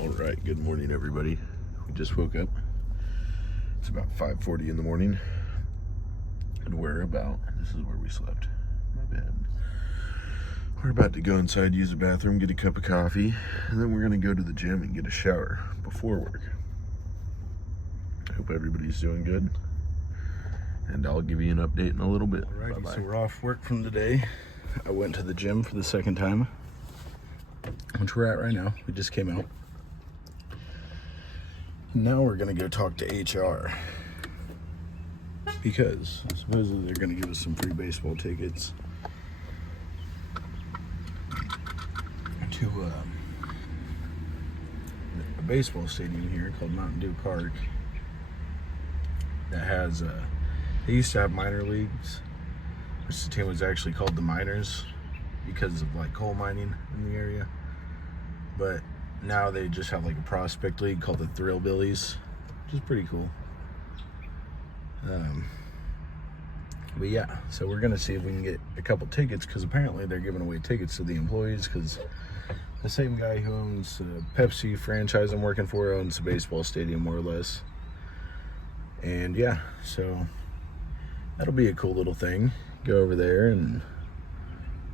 All right, good morning, everybody. We just woke up. It's about 5:40 in the morning, and this is where we slept, my bed. We're about to go inside, use the bathroom, get a cup of coffee, and then we're gonna go to the gym and get a shower before work. I hope everybody's doing good, and I'll give you an update in a little bit. Alrighty, Bye-bye. so we're off work from today. I went to the gym for the second time, which we're at right now. We just came out. Now we're gonna go talk to HR because supposedly they're gonna give us some free baseball tickets to a baseball stadium here called Mountain Dew Park that has they used to have minor leagues, which the team was actually called the Miners because of like coal mining in the area, but now they just have like a prospect league called the Thrill Billies, which is pretty cool. But yeah, so we're gonna see if we can get a couple tickets, because apparently they're giving away tickets to the employees, because the same guy who owns Pepsi franchise I'm working for owns a baseball stadium, more or less. And yeah, so that'll be a cool little thing. Go over there and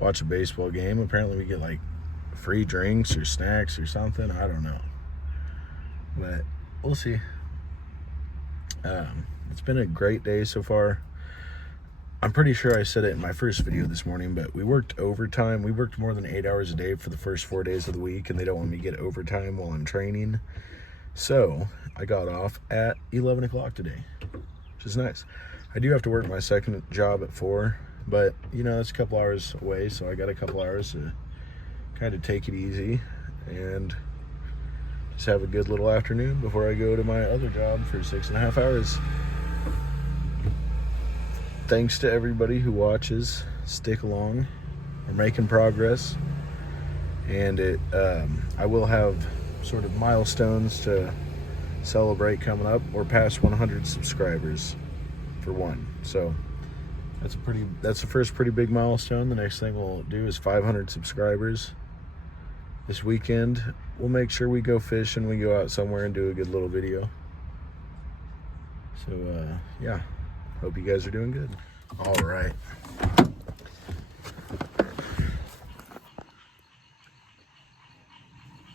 watch a baseball game. Apparently we get like free drinks or snacks or something. I don't know, but we'll see. It's been a great day so far. I'm pretty sure I said it in my first video this morning, but we worked overtime. We worked more than 8 hours a day for the first 4 days of the week, and they don't want me to get overtime while I'm training. So I got off at 11 o'clock today, which is nice. I do have to work my second job at 4, but you know, it's a couple hours away, so I got a couple hours to kind of take it easy and just have a good little afternoon before I go to my other job for 6.5 hours. Thanks to everybody who watches. Stick along. We're making progress, and I will have sort of milestones to celebrate coming up. We're past 100 subscribers for one, so that's the first pretty big milestone. The next thing we'll do is 500 subscribers. This weekend we'll make sure we go fish and we go out somewhere and do a good little video. So yeah, hope you guys are doing good. All right,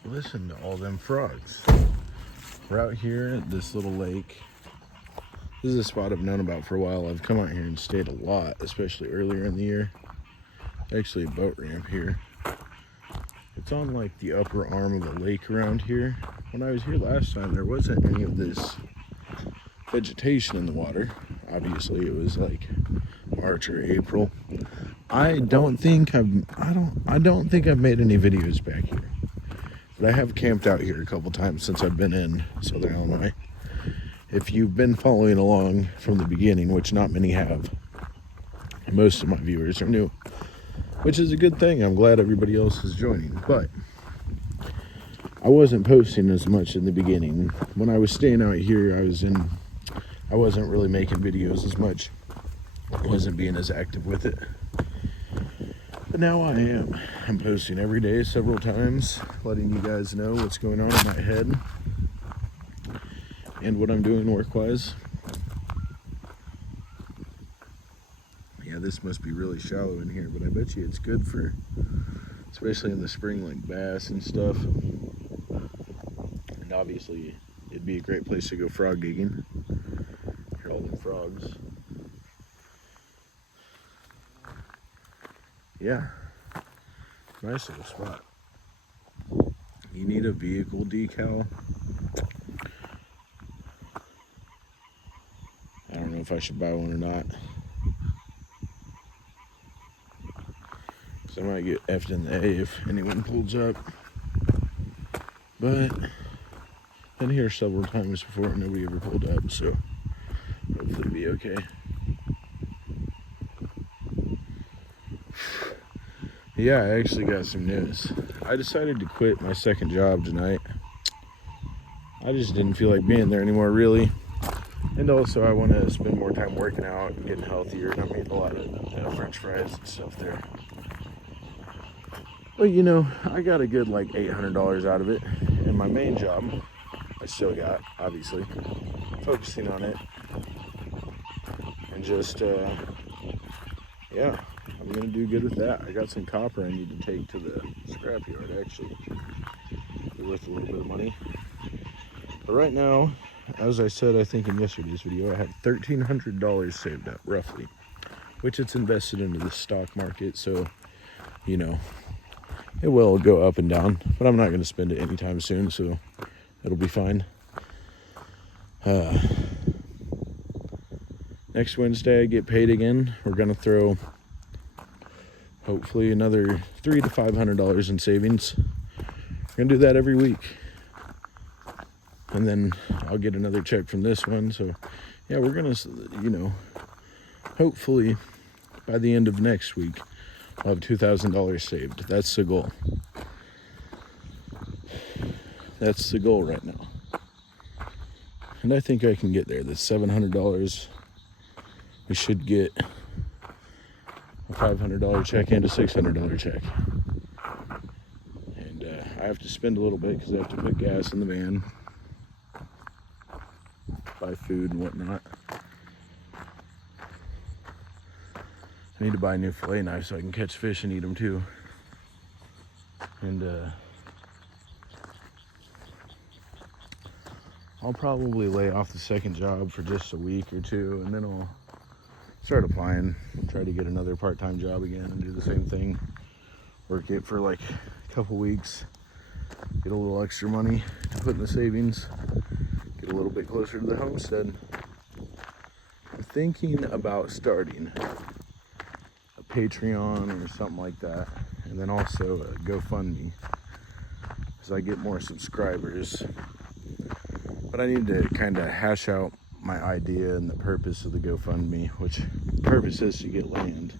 listen to all them frogs. We're out here at this little lake. This is a spot I've known about for a while. I've come out here and stayed a lot, especially earlier in the year. Actually a boat ramp here. It's on like the upper arm of the lake around here. When I was here last time, there wasn't any of this vegetation in the water. Obviously it was like March or April. I don't think I've made any videos back here, but I have camped out here a couple times since I've been in Southern Illinois. If you've been following along from the beginning, which not many have, most of my viewers are new, which is a good thing. I'm glad everybody else is joining, but I wasn't posting as much in the beginning. When I was staying out here, I wasn't really making videos as much. I wasn't being as active with it. But now I am. I'm posting every day, several times, letting you guys know what's going on in my head and what I'm doing work-wise. Yeah, this must be really shallow in here, but I bet you it's good for, especially in the spring, like bass and stuff. And obviously, it'd be a great place to go frog digging. Hear all the frogs. Yeah, nice little spot. You need a vehicle decal. I don't know if I should buy one or not. I might get effed in the A if anyone pulls up. But been here several times before and nobody ever pulled up, so hopefully it'll be okay. Yeah, I actually got some news. I decided to quit my second job tonight. I just didn't feel like being there anymore, really. And also I want to spend more time working out and getting healthier, and I'm eating a lot of french fries and stuff there. But you know, I got a good like $800 out of it, And my main job, I still got, obviously, focusing on it. And just, yeah, I'm going to do good with that. I got some copper I need to take to the scrapyard, actually. Be worth a little bit of money. But right now, as I said, I think in yesterday's video, I had $1,300 saved up, roughly. Which it's invested into the stock market, so, you know, it will go up and down. But I'm not going to spend it anytime soon, so it'll be fine. Next Wednesday, I get paid again. We're going to throw, hopefully, another $300 to $500 in savings. We're going to do that every week. And then I'll get another check from this one. So, yeah, we're going to, you know, hopefully by the end of next week, I'll have $2,000 saved. That's the goal. That's the goal right now. And I think I can get there. That's $700. We should get a $500 check and a $600 check. And I have to spend a little bit because I have to put gas in the van, buy food and whatnot. I need to buy a new fillet knife so I can catch fish and eat them too. And I'll probably lay off the second job for just a week or two, and then I'll start applying, try to get another part-time job again and do the same thing. Work it for like a couple weeks, get a little extra money to put in the savings, get a little bit closer to the homestead. I'm thinking about starting a Patreon or something like that, and then also a GoFundMe as I get more subscribers. But I need to kind of hash out my idea and the purpose of the GoFundMe, which the purpose is to get land.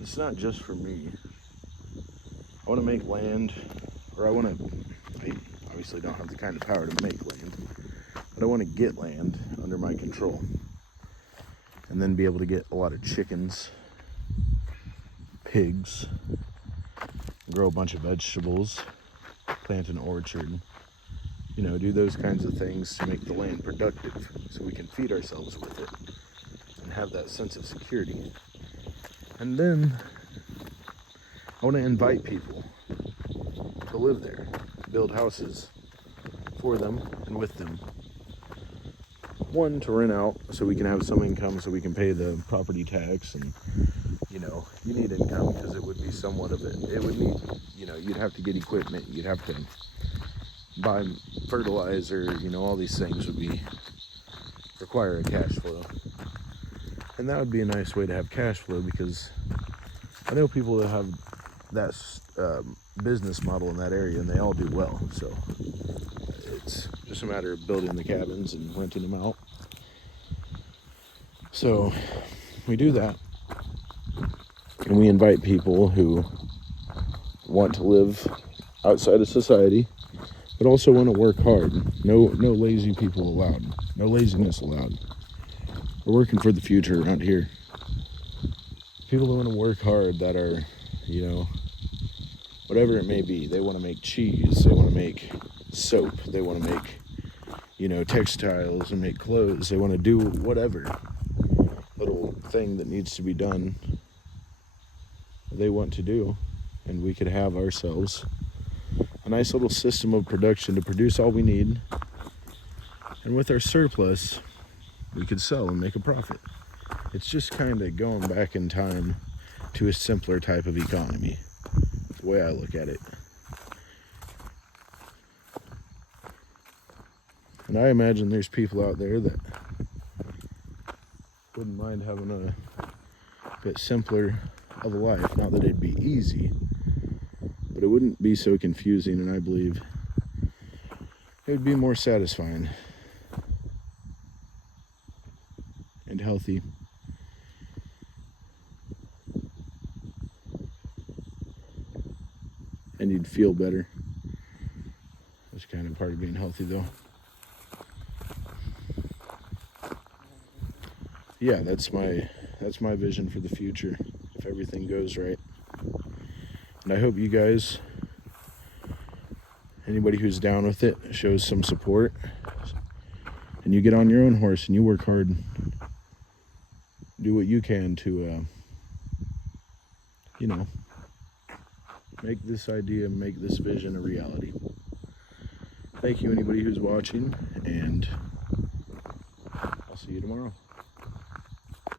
It's not just for me. I want to make land, or I obviously don't have the kind of power to make land, but I want to get land under my control. And then be able to get a lot of chickens, pigs, grow a bunch of vegetables, plant an orchard, you know, do those kinds of things to make the land productive so we can feed ourselves with it and have that sense of security. And then I want to invite people to live there, build houses for them and with them. One, to rent out so we can have some income so we can pay the property tax, and you know, you need income because it would be somewhat of it. It would need, you know, you'd have to get equipment, you'd have to buy fertilizer, you know, all these things would require a cash flow. And that would be a nice way to have cash flow, because I know people that have that business model in that area and they all do well. So it's just a matter of building the cabins and renting them out. So we do that, and we invite people who want to live outside of society but also want to work hard. No lazy people allowed. No laziness allowed. We're working for the future around here. People who want to work hard, that are, you know, whatever it may be. They want to make cheese. They want to make soap. They want to make, you know, textiles and make clothes. They want to do whatever little thing that needs to be done they want to do. And we could have ourselves a nice little system of production to produce all we need, and with our surplus we could sell and make a profit. It's just kind of going back in time to a simpler type of economy, the way I look at it. And I imagine there's people out there that wouldn't mind having a bit simpler of a life. Not that it'd be easy, but it wouldn't be so confusing, and I believe it would be more satisfying and healthy. And you'd feel better. That's kind of part of being healthy, though. Yeah, that's my vision for the future, if everything goes right. And I hope you guys Anybody who's down with it shows some support, and you get on your own horse and you work hard. Do what you can to, make this idea, make this vision a reality. Thank you, anybody who's watching, and I'll see you tomorrow.